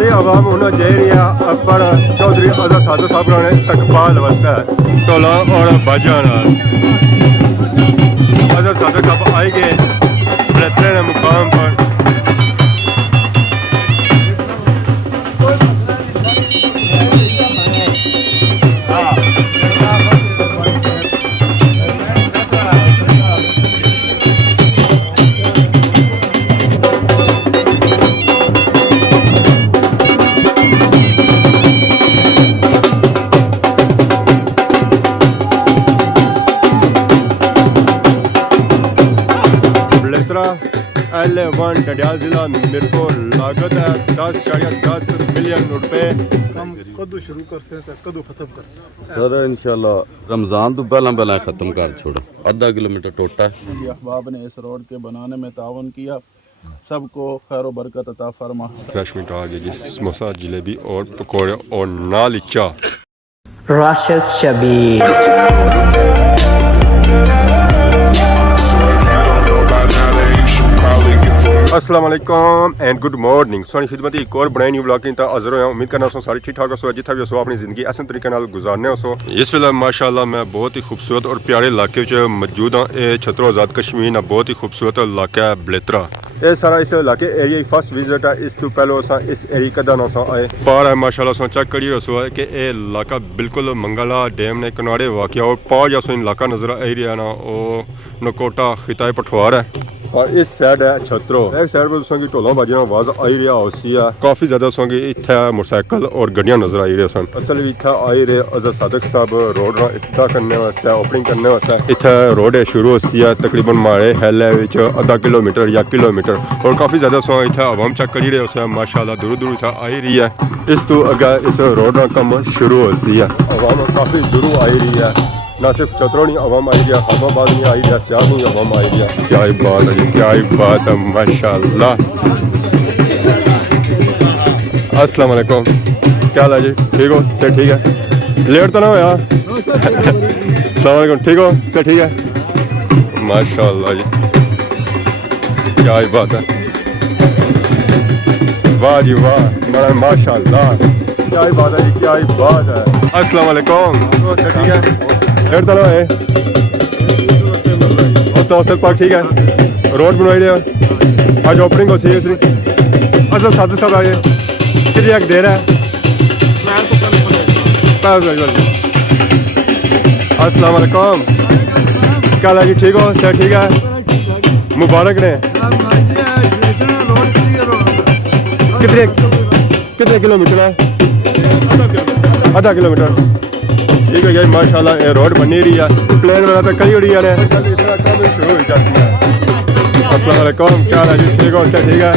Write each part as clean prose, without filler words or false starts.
सारी आवाम उन्हें जा रही है अकबर चौधरी आज़ाद साधु साहब ने इस्तकबाल वास्ते टोला और बाजाना आज़ाद साधु साहब आए गए बेहतरीन मुकाम पर। L1 डडियाल जिला मेरे को लागत है 10.10 मिलियन रुपए। हम कदू शुरू कर सकते कदू खत्म कर सकते सर इंशाल्लाह रमज़ान तो पहला ख़त्म कर छोड़ो। आधा किलोमीटर टोटा है। अहबाब ने इस रोड के बनाने में तावन किया, सबको खैर व बरकत अता फरमा। फ्रेश मीट आ गया जी, समोसा जलेबी और पकौड़े और नाल चाह। राशिद शबीर अस्सलाम वालेकुम एंड गुड मॉर्निंग। सोनी खिदमत एक और बड़े न्यू ब्लॉग की हाजिर होया। उम्मीद करना सो सारी ठीक ठाक हो, जितना भी हो अपनी जिंदगी ऐसे तरीके नाल गुजारने हो। इस वेले माशाल्लाह मैं बहुत ही खूबसूरत और प्यारे इलाके मौजूद हाँ। ये छतरो आज़ाद कश्मीर ना बहुत ही खूबसूरत इलाका है बलेतरा। ये सारा इस इलाके एरिया फर्स्ट विजिट है। इस तो पहले इस एरिया कदा ना आए पार है माशाल्लाह सो चेक करिए रसो है कि ये इलाका बिल्कुल मंगला डैम ने किनारे वाक़या और पार जैसा इलाका नजर एरिया ना वो नकोटा खिताए पठवार है। और इस साइड है छतरो, एक साइड पर की ढोलों बाजियां आवाज आई रहा होसी है। काफी ज्यादा सोंगी इत्थे मोटरसाइकिल और गड्डियां नजर आई रही सन। असल इत्थे आई रहे आज़ाद साधक साहब रोड ना इफ्तिताह करने वास्ते ओपनिंग करने वास्ते इत्थे रोड शुरू होसी है तकरीबन मारे हैले विच आधा किलोमीटर या किलोमीटर। और काफी ज्यादा सो इत्थे आवाम चेक करी रहे होसे माशाल्लाह दूर दूर इत्थे आई रही है। इस तो अगे इस रोड ना कम शुरू होसी है। आवाम काफी दूर आई रही है, ना सिर्फ चतरो नहीं आवाम आई गया, इस्लामाबाद नहीं आई गया, सियाल नहीं आवाम आई गया। क्या ही बात है जी, क्या ही बात है माशाल्लाह। अस्सलाम वालेकुम, क्या हाल है जी? ठीक हो? से ठीक है? लेट तो ना हो यार? अस्सलाम वालेकुम, ठीक हो? से ठीक है? माशाल्लाह जी, क्या ही बात है, वाह जी वाह, माशाल्लाह, क्या ही बात है जी, क्या ही बात है। अस्सलाम वालेकुम, से ठीक है? लेट तो ना है? पाक ठीक है? रोड बनवाई रहे आज ओपनिंग हो सीरियसली असल साधु साहब आए कितनी एक देर है। अस्सलाम वालेकुम, क्या हाल है जी? ठीक हो? सर ठीक है? मुबारक ने। कितने किलोमीटर है? आधा किलोमीटर। ठीक है माशाल्लाह ये रोड बनी रही है, प्लेन वगैरह तो कई उड़ी है। शुरू हो जाती है। अस्सलाम वालेकुम, क्या हाल है जी? ठीक हो? अच्छा ठीक है?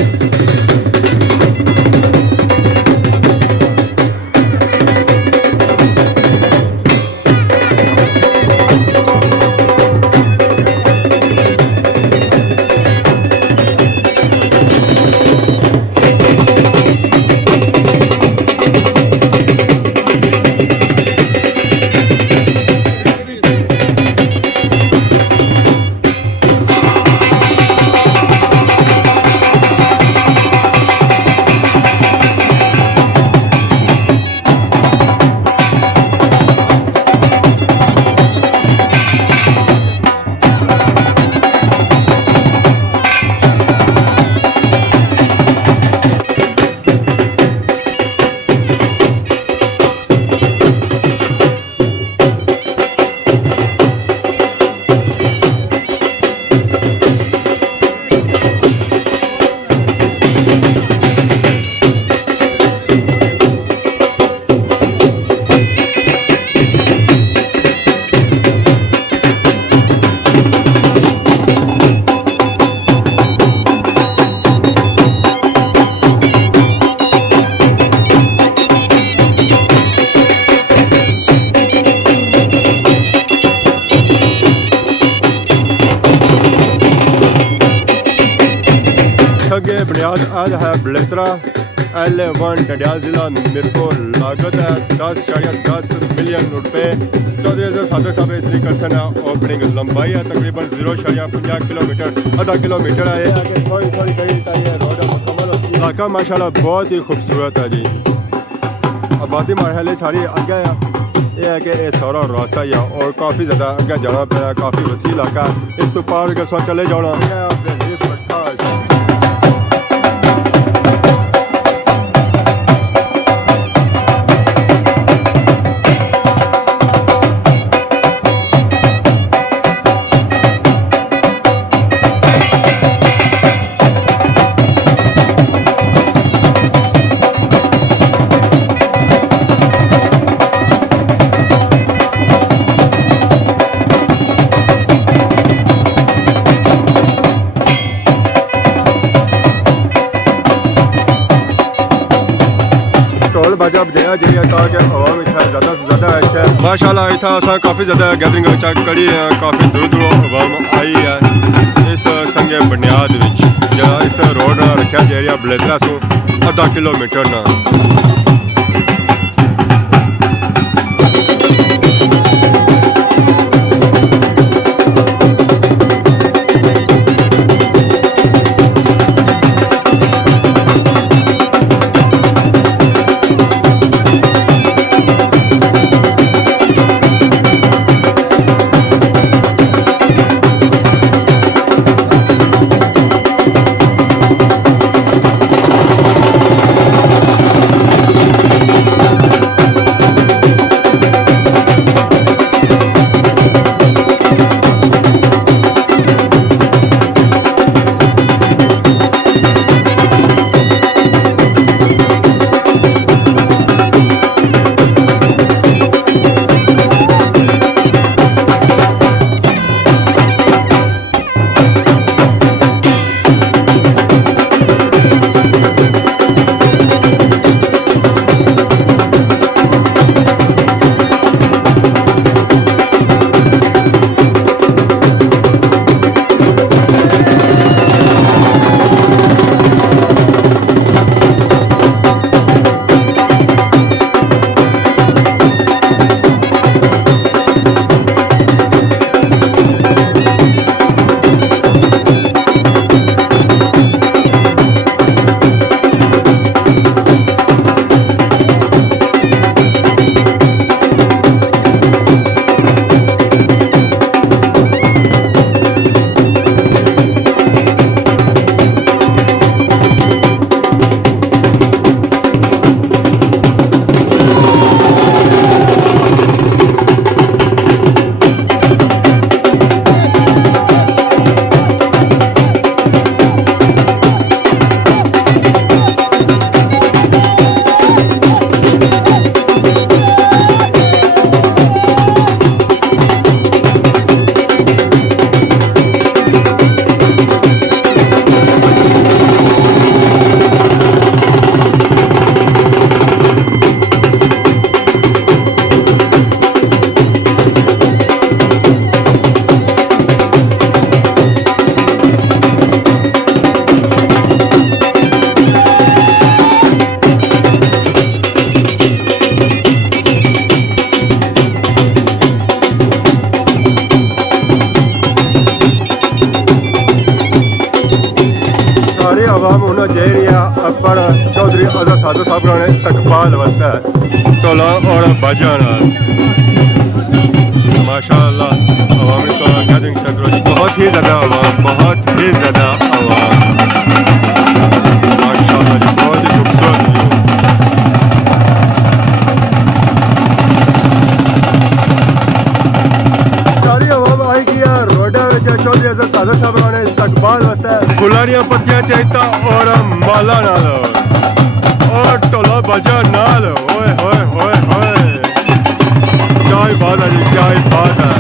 बुनियाद आज है बलेतरा L1 डडियाल जिला मेरे को लागत है 10.10 मिलियन रुपए। चौधरी आज़ाद साधक साहब इसलिए करसन है ओपनिंग लंबाई है तकरीबन 0.50 किलोमीटर, आधा किलोमीटर है। थोड़ी थोड़ी रोड मुकम्मल होती है। इलाका माशाल्लाह बहुत ही खूबसूरत है जी। आबादी मरहले सारी अगे है, ये है कि ये सारा रास्ता ही है और काफ़ी ज़्यादा अगे जाना पैना, काफ़ी वसी इलाका है। इस तो पार के साथ चले जाना टोल बाजा बजाया जी कहा कि आवाम इतना ज़्यादा से ज़्यादा अच्छा है माशाल्लाह। इतना असा काफ़ी ज़्यादा गैदरिंग चेक करी है, काफ़ी दूर दूर आवाम आई है इस संगे बुनियाद जरा इस रोड ना रखा जा रहा बलेतरा सो आधा किलोमीटर ना। आवाम होना चाहिए अकबर चौधरी आज़ाद साधु साहब ने इस्तकबाल वास्ते टोला और बाजा माशाअल्लाह अवामी गैदरिंग बहुत ही ज़्यादा आवाम, बहुत ही ज़्यादा आवाम माशाअल्लाह जी, बहुत ही खूबसूरत व्यू। सारी आवाम आई गई है रोडा चौधरी आज़ाद साधु साहब ने इस्तकबाल वास्ते गुलारियां पत्तियां चाहिए और माला नाल और टोला बजा नाल। ओए होए होए होए क्या ही बात है जी, क्या ही बात है।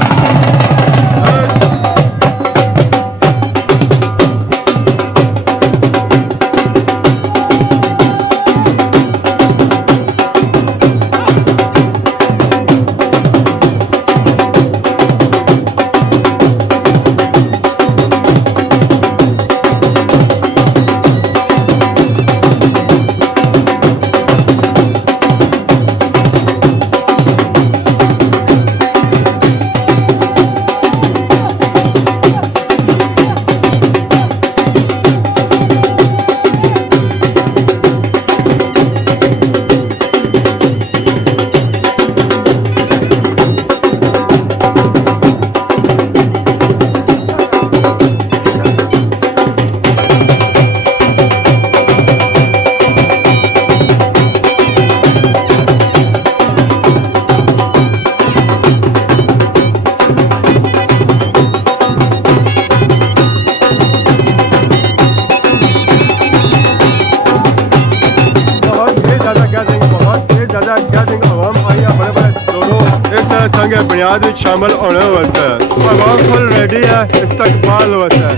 इमदाद में शामिल होने वास्ते आवाम फुल रेडी है इस्तकबाल वास्ते।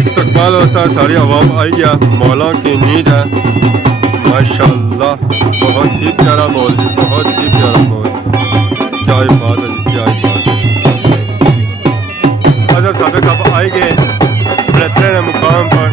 इस्तकबाल वास्ते सारी आवाम आई गया, मौला की नींद है माशाल्लाह। बहुत ही प्यारा मॉल जी, बहुत ही प्यारा मॉल। क्या ही बात है जी, क्या ही बात है। अजहर सादक साहब आए गए बेहतरीन मुकाम पर।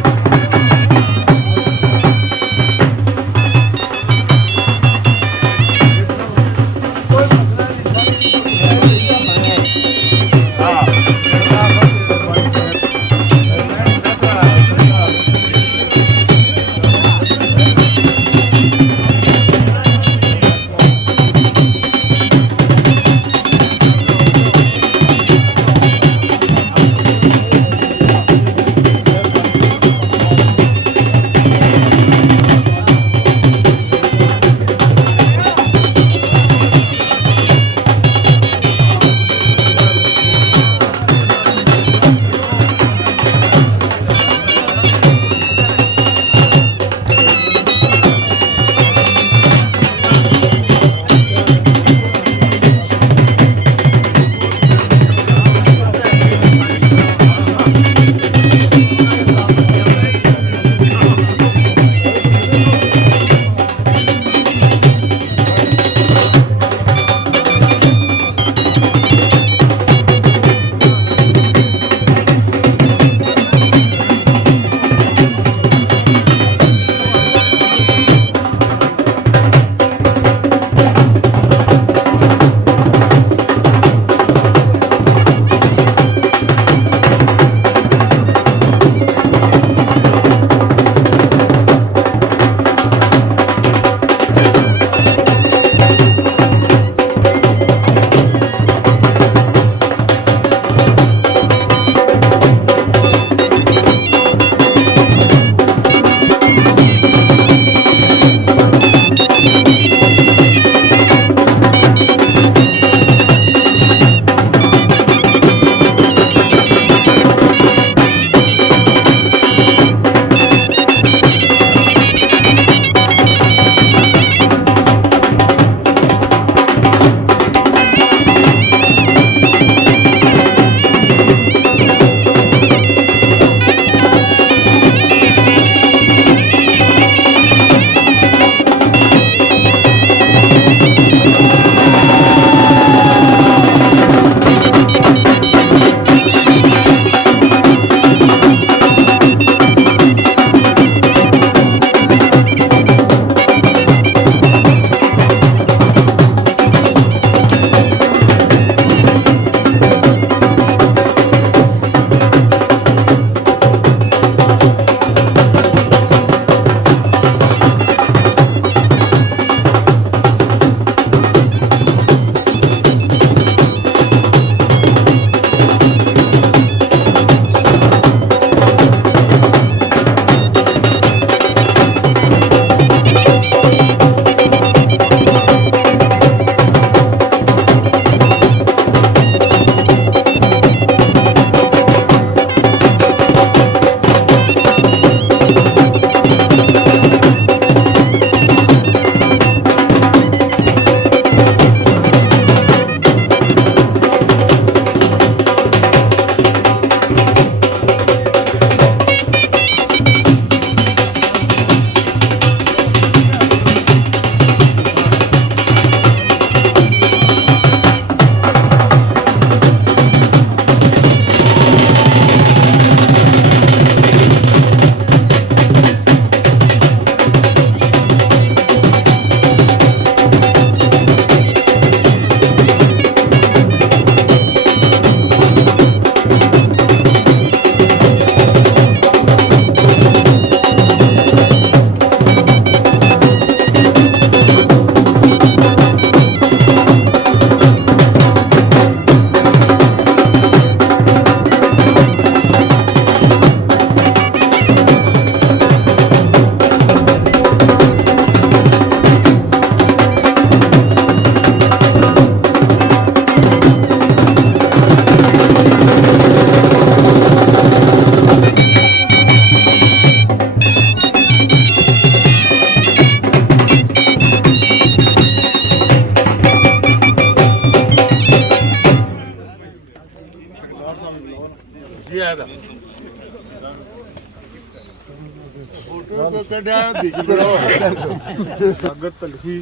लागत तलही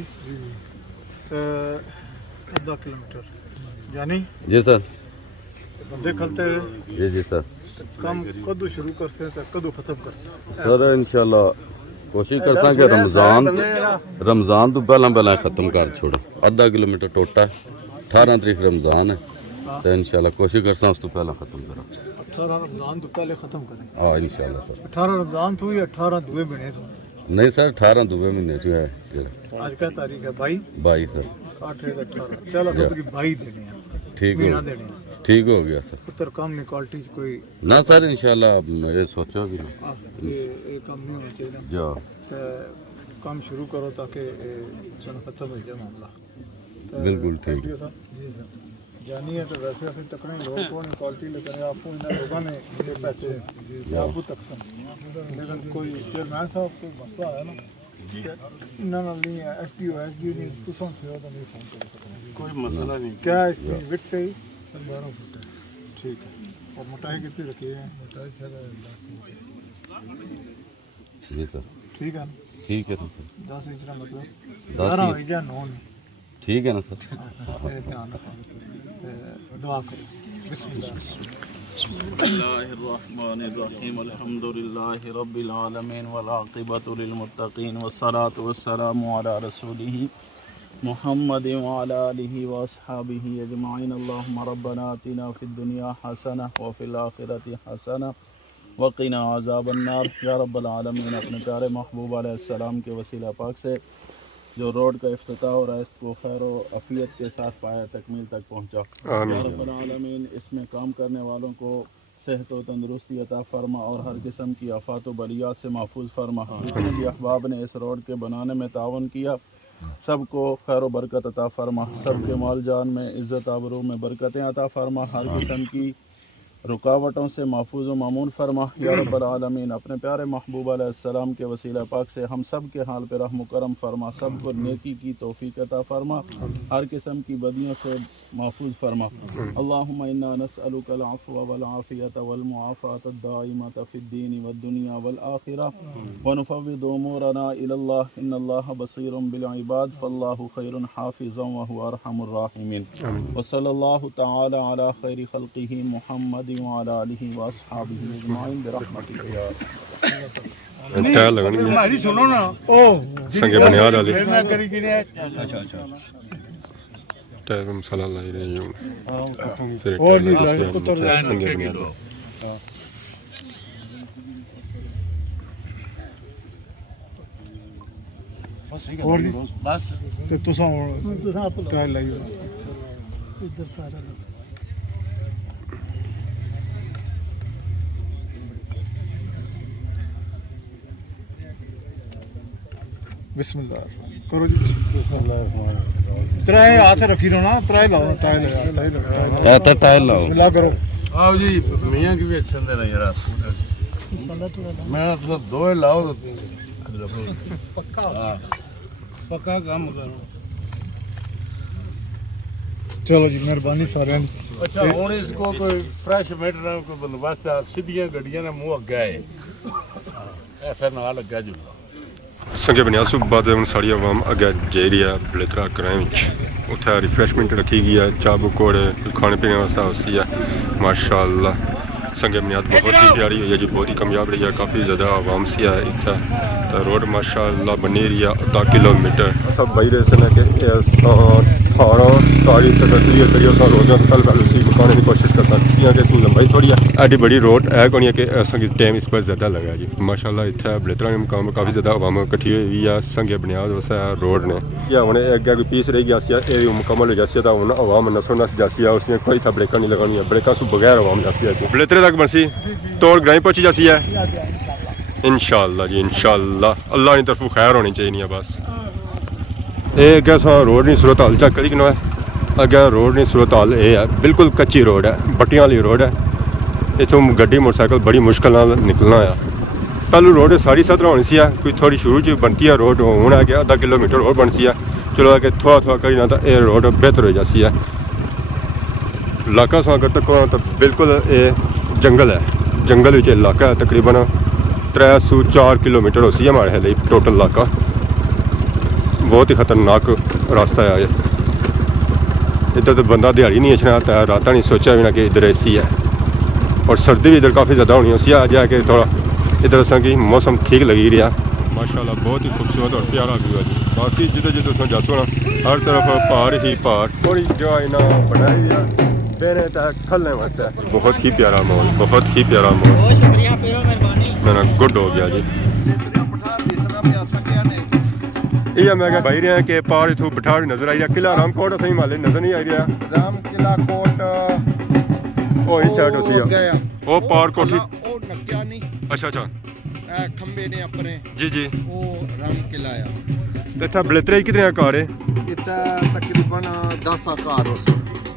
आधा किलोमीटर यानी जी सर बंदे खलते हैं जी जी सर काम कदू शुरू कर से कदू खत्म कर से सर इंशाल्लाह कोशिश करता कि रमजान तो पहला खत्म कर छोड़ो आधा किलोमीटर टोटा 18 तरीक रमजान है तो इंशाल्लाह कोशिश करता उस तो पहला खत्म करो 18 रमजान तो पहले खत्म करें हाँ इंशाल्लाह सर 18 रमजान तो ही 18 दुए बने तो नहीं सर 18 दुबे महीने जो है आज का तारीख है 22 सर 8 18 चलो सब की 22 देने हैं ठीक महीना हो देने हैं ठीक हो गया सर पुत्र काम ने क्वालिटी कोई ना सर इंशाल्लाह अब ये सोचो भी ना ये काम नहीं होना चाहिए जो तो काम शुरू करो ताकि चलो खत्म हो जाए मामला बिल्कुल ठीक जी सर जानी है तो वैसे ऐसे टकरे लोग कौन क्वालिटी लेकर आपको इन लोगों ने ये पैसे आपको तकसम लेकिन कोई चेयरमैन साहब कोई मसला है ना इन्होंने नहीं है एसडीओ नहीं तुम से तो नहीं फोन कर सकते कोई मसला नहीं क्या इसकी विड्थ है 12 फुट है ठीक है और मोटाई कितनी रखी है मोटाई 10 जी सर ठीक है ठीक है सर 10 इंच का मतलब 10 हो गया 9 ठीक है ना सर ध्यान रखो दुआ करो बिस्मिल्लाह बिस्मिल्लाहिर्रहमानिर्रहीम अल्हम्दुलिल्लाहि रब्बिल आलमीन वल आक़िबतु लिल मुत्तक़ीन वस्सलातु वस्सलामु अला रसूलिही मुहम्मद व अला आलिहि व अस्हाबिहि अजमाइन अल्लाहुम्मा रब्बना आतिना फिद दुनिया हसना व फिल आखिरति हसना व क़िना अज़ाबन नार। या रब्बल आलमीन अपने प्यारे महबूब अलैहिस्सलाम के वसीला पाक से जो रोड का इफ्तिताह हो रहा है इसको खैर व अफ़ियत के साथ पाया तकमील तक पहुँचा। या रब्बल आलमीन इसमें काम करने वालों को सेहत व तंदरुस्ती अता फरमा और हर किस्म की आफात व बलियात से महफूज फरमा। जितने भी अहबाब ने इस रोड के बनाने में तावन किया सबको खैर व बरकत अता फरमा, सबके माल जान में इज़्ज़त आबरू में बरकतें अता फरमा, हर किस्म की रुकावटों से महफूज व मामून फरमा। या रब्बल आलमीन अपने प्यारे महबूब अलैहिस्सलाम के वसीला पाक से हम सब के हाल पे रहम करम फरमा, सब को नेकी की तौफीक अता फरमा, हर किस्म की बदियों से महफूज फरमा। अल्लाहुम्मा इन्ना नस्अलुकल अफ़्व वल आफ़ियत वल मुआफ़ात अद-दाइमत फ़िद-दीन वद-दुनिया वल आखिरह व नुफ़व्विदु उमूरना इलल्लाह इन्नल्लाह बसीरुम बिल इबाद फ़ल्लाहु खैरुन हाफ़िज़न व हुवा अरहमुर राहिमीन। व सल्लल्लाहु तआला अला खैरि ख़ल्क़िही मुहम्मद व अला आलिहि व अस्हाबिहि अजमाइन बिरहमतिक या टायर लगानी है हमारी सुनो ना ओ संगे बुनियाद वाले मैं करी कि अच्छा टायर में मसाला लाई रही हूँ फिर और टायर नहीं लगा लाई, के उतर नीचे जाए, संगे बुनियाद और जी बस तो तुसा टाइल लाई इधर सारा बिस्मिल्लाह करो जी त्राए हाथ रखी रो ना त्राए लाओ टाइल लगा टायर लाओ बिस्मिल्लाह करो आओ जी मियाँ की भी अच्छा देना यार मैं तो दो ही लाओ पक्का काम करो चलो जी मेहरबानी सारे अच्छा हूँ इसको कोई फ्रेश मैटर कोई बंदोबस्त सीधियां गड्डियां ने मुंह अगे आए फिर नाल अगे जू संगे बुनियाद सुबह ਦੇ ਹੁਣ ਸਾਰੀ ਆਵਾਮ ਅੱਗੇ ਜਾ ਰਹੀ ਹੈ ਬਲੇਤਰਾ ਕਰਾਂ ਵਿੱਚ ਉੱਥੇ ਰਿਫਰੈਸ਼ਮੈਂਟ ਰੱਖੀ ਗਈ ਹੈ ਚਾਹ ਪਕੌੜੇ ਖਾਣੇ ਪੀਣੇ ਵਾਸਤੇ ਹੋਸੀ ਹੈ माशाअल्लाह संगे बुनियाद बहुत ही प्यारी हुई है जी बहुत ही कामयाब रही है काफ़ी ज़्यादा आवाम सी है इतना तो रोड माशाअल्लाह बनी रही है आधा किलोमीटर सब भाई रहे सन कि 18 तारीख तक रोज़ा कल उसी मकाने की कोशिश कर सकती हैं कि इसकी लंबाई थोड़ी है एडी बड़ी रोड है कौन है कि संगे टाइम इस पर ज़्यादा लगा जी माशाअल्लाह इतना बलेतरा के मुकाम काफ़ी ज़्यादा आवाम इकट्ठी हुई है संगे बुनियाद उस रोड ने या हमने अगे कोई पीस रही गया ये मुकम्मल हो जाती है तो हम आवाम नसो नस जाती है उसने कोई था ब्रेका नहीं लगानी है ब्रेका से बगैर आवाम जाती है बलेतरे तक बसी तोड़ ग्राई पहुंची जाती है इंशाअल्लाह जी इंशाअल्लाह अल्लाह की तरफ खैर होनी चाहिए बस ये अगर रोड नहीं सूरत हाल चेक करी कि अगर रोड नहीं सूरत हाल ये है बिल्कुल कच्ची रोड है बट्टियां वाली रोड है इतों गड्डी मोटरसाइकिल बड़ी मुश्किल निकलना है पहलू रोड सारी सतरा होनी सी कोई थोड़ी शुरू च बनती है रोड हूँ है कि आधा किलोमीटर और बन सी है चलो अगर थोड़ा थोड़ा करी ना तो ये रोड बेहतर हो जाती है इलाका सो अगर तक तो बिल्कुल ये जंगल है जंगल विच इलाका है तकरीबन 304 किलोमीटर हो सी हमारे लिए टोटल इलाका बहुत ही खतरनाक रास्ता है ये इधर तो बंदा दिहाड़ी नहीं अचना आता रात नहीं सोचा भी ना कि इधर ऐसी है और सर्दी भी इधर काफ़ी ज़्यादा होनी उसी आ जाए कि थोड़ा इधर असा कि मौसम ठीक लगी रहा माशाल्लाह बहुत ही खूबसूरत और प्यारा व्यू है जी बाकी जिधर जिधर तुम जासो ना हर तरफ पहाड़ ही पहाड़ थोड़ी जगह इन्हें बनाई है बेने तक खलने वास्ते बहुत ही प्यारा माहौल बहुत ही प्यारा माहौल शुक्रिया पेरो मेहरबानी मेरा गुड हो गया जी ये मैं क्या भाई रहा कि पहाड़ इथों पठाड़ नजर आई रहा किला रामकोट सही माले नजर नहीं आई रहा राम किला कोट ओ इस साइड उसी ओ पहाड़ कोठी ਉਹ ਨੱਕਿਆ ਨਹੀਂ अच्छा अच्छा ਇਹ ਖੰਬੇ ਨੇ ਆਪਣੇ जी जी ਉਹ ਰਾਮ ਕਿਲਾ ਆ ਤੇ ਇੱਥੇ ਬਲੇਤਰੇ ਕਿਤਨੇ ਕਾਰ ਹੈ ਇੱਥੇ ਤਕਰੀਬਨ 10 ਘਰ ਉਸ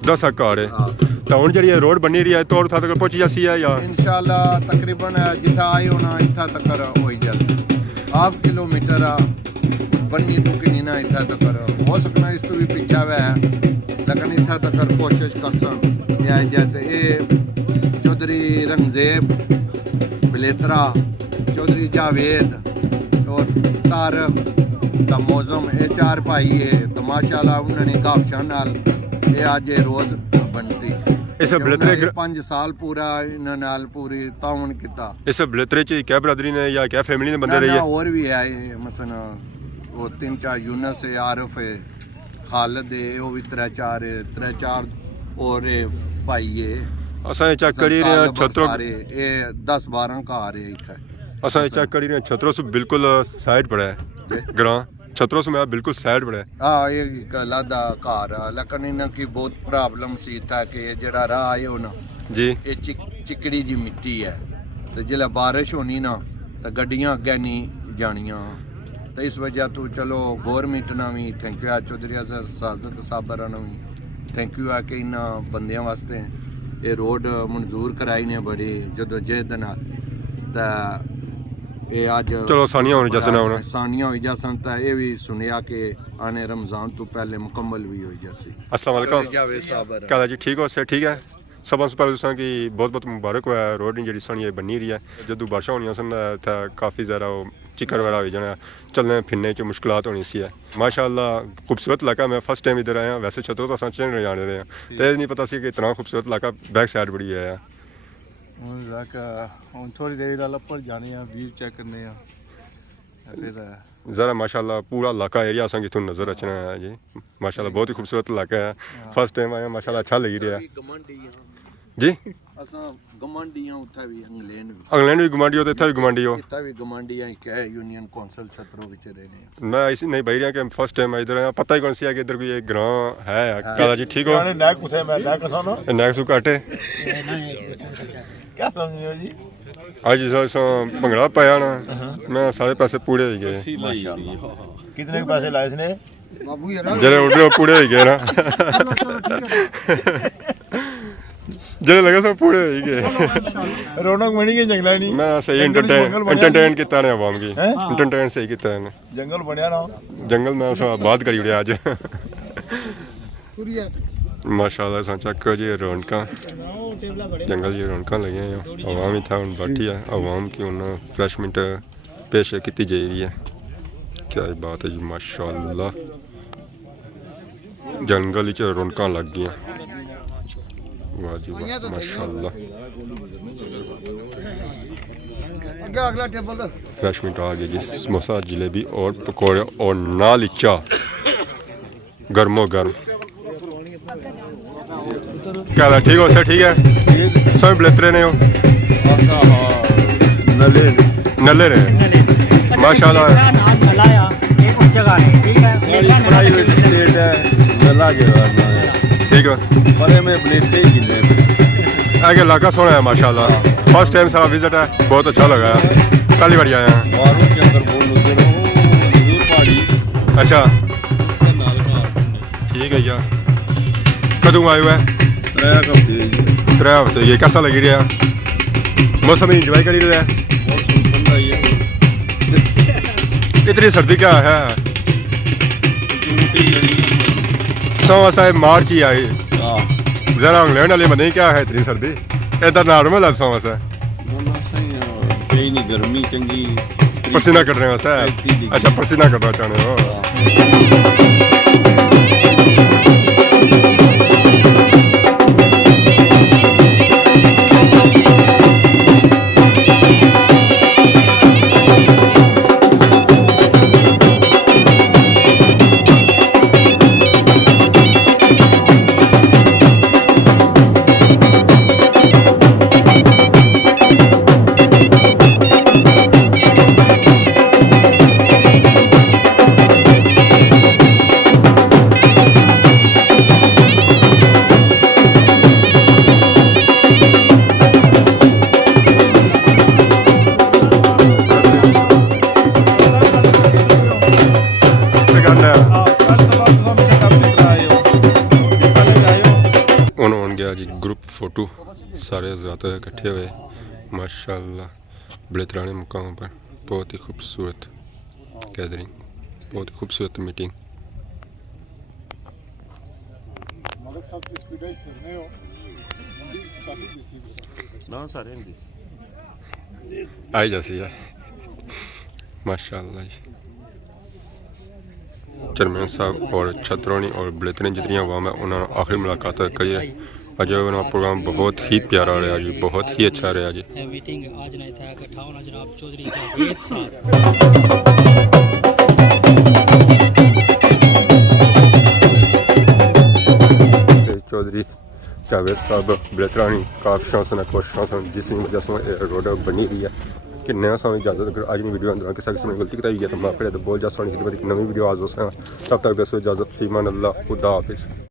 10 ਕਾਰ ਹੈ ਤਾਂ ਹੁਣ ਜਿਹੜੀ ਇਹ ਰੋਡ ਬਣੀ ਰਹੀ ਹੈ ਤੋੜ ਥਾਂ ਤੱਕ ਪਹੁੰਚ ਜਾਸੀ ਹੈ ਜਾਂ ਇਨਸ਼ਾਅੱਲਾ ਤਕਰੀਬਨ ਜਿੱਥਾ ਆਏ ਹੋਣਾ ਇੱਥਾ ਤੱਕ ਹੋਈ ਜਾਸੀ ਹਾਫ ਕਿਲੋਮੀਟਰ ਆ ਉਸ ਬੰਨੀ ਤੋਂ ਕਿ ਨਾ ਇੱਥਾ ਤੱਕ ਹੋ ਸਕਣਾ ਇਸ ਤੋਂ ਵੀ ਪਿੱਛਾ ਵੈ ਲੇਕਿਨ ਇੱਥਾ ਤੱਕ ਕੋਸ਼ਿਸ਼ ਕਰਸਾਂ ਇਹ ਜਦ ਇਹ ਚੌਧਰੀ ਰੰਗਜ਼ੇਬ ਬਲੇਤਰਾ चौधरी जावेद और तारक दा मौजम ये 4 भाई है तो माशाल्लाह उन्होंने गाफशा नाल ये आज ये रोज बनती इस बलतरे 5 साल पूरा इन्हां नाल पूरी ताउन किता इस बलतरे च क्या बरादरी ने या क्या फैमिली ने बंदे रही है और भी है मसलन वो 3-4 यूनस है आरिफ है खालिद है वो भी 3-4 और भाई है असा चेक करी रहे हैं छतरों ये 10-12 घर है इत्थे असा चेक करी रहे छतरों से बिल्कुल साइड पड़ा है ग्रां छतरों से मैं बिल्कुल साइड पड़ा है हाँ ये लादा घर लेकिन इन्हें की बहुत प्रॉब्लम सी था कि जरा राह है ना जी ये चिकड़ी जी मिट्टी है तो जिले बारिश होनी ना तो गड्डियां अगे नहीं जानियां तो इस वजह तो चलो गौरमेंट ना भी थैंक यू है चौधरी सादक साहब ना भी थैंक यू है कि इन बंदियां वास्ते ये रोड मंजूर कराई ने बड़ी जदोजहद नाल ते ये आज चलो सानिया होने जैसे ना होना सानिया हो जैसा तो ये भी सुनिया कि आने रमजान तो पहले मुकम्मल भी हो जैसी अस्सलाम वालेकुम क्या जी ठीक हो से ठीक है सब से पहले तुसा की बहुत बहुत मुबारक होया रोड जी सानी बनी रही है जदों बारिशां होनियां सन इत्थै काफ़ी ज़्यादा चिकर वगैरह हो जाना चलने फिरने च मुश्किलात होनी सी है माशाल्लाह खूबसूरत इलाका मैं फर्स्ट टाइम इधर आया वैसे छतरों तो अस चढ़ने जाने रहे हैं तो नहीं पता सी कि इतना खूबसूरत इलाका बैक साइड बड़ी है ਹੁਣ ਥੋੜੀ ਦੇਰ ਨਾਲ ਉੱਪਰ ਜਾਣੇ ਆ ਵੀਊ ਚੈੱਕ ਕਰਨੇ ਆ ਫਿਰ ज़रा माशाल्लाह पूरा इलाका एरिया असा इथों नज़र अचना है जी माशाल्लाह बहुत ही खूबसूरत इलाका है फर्स्ट टाइम आया माशाल्लाह अच्छा लगी रहा जी असा गमंडियां उठा भी इंग्लैंड भी इंग्लैंड भी गमांडी हो तो इतना भी गमांडी हो इतना भी गमंडियां क्या है यूनियन काउंसिल छतरों विच रहने मैं इसी नहीं भाई रहा कि फर्स्ट टाइम इधर आया पता ही कौन सी है कि इधर कोई एक ग्रां है क्या जी ठीक हो ਨੈਕ ਕੁਥੇ ਮੈਂ ਨੈਕ ਕਸਾਂ नैक सु काटे क्या समझियो जी आज सो भंगड़ा पाया ना मैं सारे पैसे पूरे हो गए कितने के पैसे लाए इसने बाबू यार जरे उड़े पूरे हो गए ना जरे लगे सब पूरे हो गए रौनक बनी गई जंगला नहीं मैं सही एंटरटेन किया ने आवाम की एंटरटेन सही किया ने जंगल बनया ना जंगल में उस बात करी उड़े आज माशाल्लाह सा चेक करो जी रौनक जंगल जी रौनक लगे हैं आवाम ही था बैठी है आवाम की उन्हें रिफ्रेशमेंट पेश की जा रही है क्या बात है जी माशाल्लाह जंगल च रौनक लग गई वाह जी वाह माशाल्लाह अगला टेबल रिफ्रेशमेंट आ गई जी समोसा जलेबी और पकौड़े और नाल चाह गर्मो गर्म क्या ठीक हो सर ठीक है सब बलेतरे ने हो नले रहे माशाल्लाह ठीक है आगे इलाका सोना है माशाल्लाह फर्स्ट टाइम सारा विजिट है बहुत अच्छा लगा है पहली बार आया हैं अच्छा ठीक है यार कदों आए हुए 3 हफ्ते ये कैसा लगी रहा मौसम इंजॉय करी रहा है इतनी सर्दी क्या है साहब मार्च ही आई जरा इंग्लैंड वाले बने क्या है इतनी सर्दी इधर नॉर्मल है सौ नहीं नहीं गर्मी चंगी पसीना कट रहे हो सर अच्छा पसीना करना चाहते हो जी ग्रुप फोटो सारे हजरात इकट्ठे हुए माशाल्लाह बड़े पुराने मुकाम पर बहुत ही खूबसूरत गैदरिंग बहुत ही खूबसूरत मीटिंग आई जैसी है माशाल्लाह जी चेयरमैन साहब और छतरौनी और बलेतरीन जितनी आवाम है उन्होंने आखिरी मुलाकात करी है अज प्रोग्राम बहुत ही प्यारा रहा जी बहुत ही अच्छा रहा जी मीटिंग आज नहीं था इकट्ठा होना जनाब चौधरी जावेद साहब चौधरी जावेद साहब बलेतरानी काफ़ी शासन कोशिश जिस वजह से रोड बनी रही है कि नया समय इजाजत अगर आज की वीडियो अंदर किसी किसी ने गलती कराई है तो माफ़ी तो बोल जा सोनी खिदमत नवी वीडियो आज हो तब तक बस इजाजत फीमान अल्लाह खुदा हाफिज़।